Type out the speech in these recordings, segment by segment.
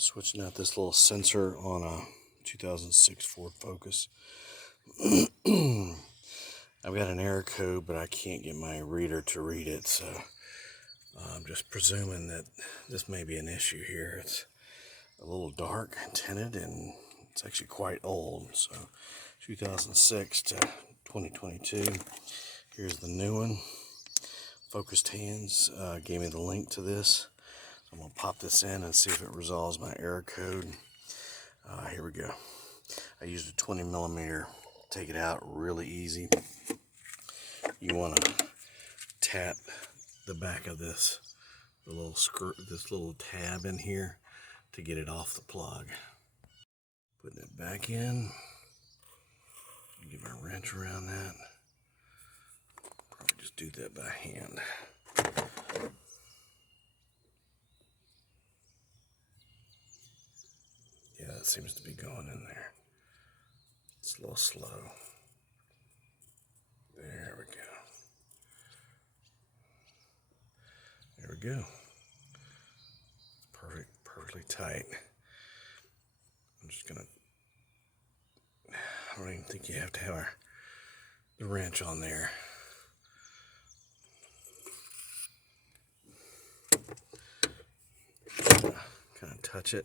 Switching out this little sensor on a 2006 Ford Focus. I've got an error code, but I can't get my reader to read it, so I'm just presuming that this may be an issue here. It's a little dark tinted, and it's actually quite old, so 2006 to 2022. Here's the new one. Focused Hands gave me the link to this. I'm going to pop this in and see if it resolves my error code. Here we go. I used a 20 millimeter. Take it out really easy. You want to tap the back of this, the little screw, this little tab in here to get it off the plug. Putting it back in. Give my wrench around that. Probably just do that by hand. Yeah, it seems to be going in there. It's a little slow. There we go. There we go. Perfect, perfectly tight. I'm just gonna, I don't even think you have to have the wrench on there. Kind of touch it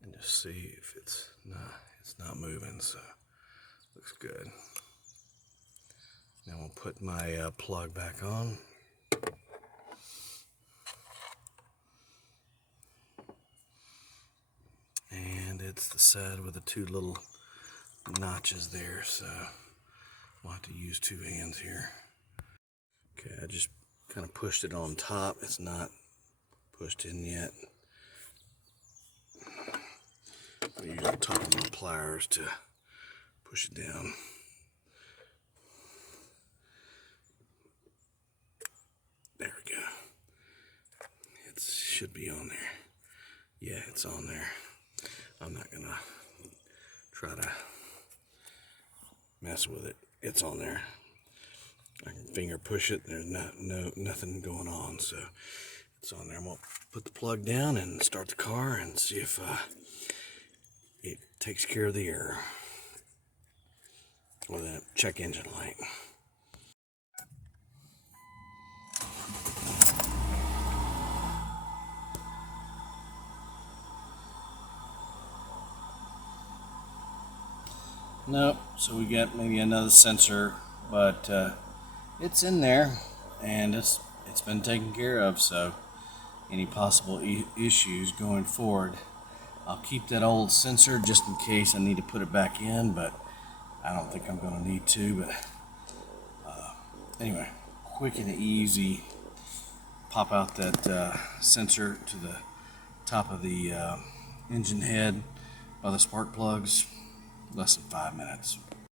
and just see if it's not moving, so looks good. Now we'll put my plug back on. And it's the side with the two little notches there, so we'll have to use two hands here. Okay, I just kind of pushed it on top. It's not pushed in yet. I use the top of my pliers to push it down. There we go. It should be on there. Yeah, it's on there. I'm not gonna try to mess with it. It's on there. I can finger push it. There's nothing going on, so it's on there. I'm gonna put the plug down and start the car and see if it takes care of the error with that check engine light. Nope, so we got maybe another sensor, but it's in there and it's been taken care of, so any possible issues going forward, I'll keep that old sensor just in case I need to put it back in, but I don't think I'm going to need to. But anyway, quick and easy. Pop out that sensor to the top of the engine head by the spark plugs. Less than 5 minutes.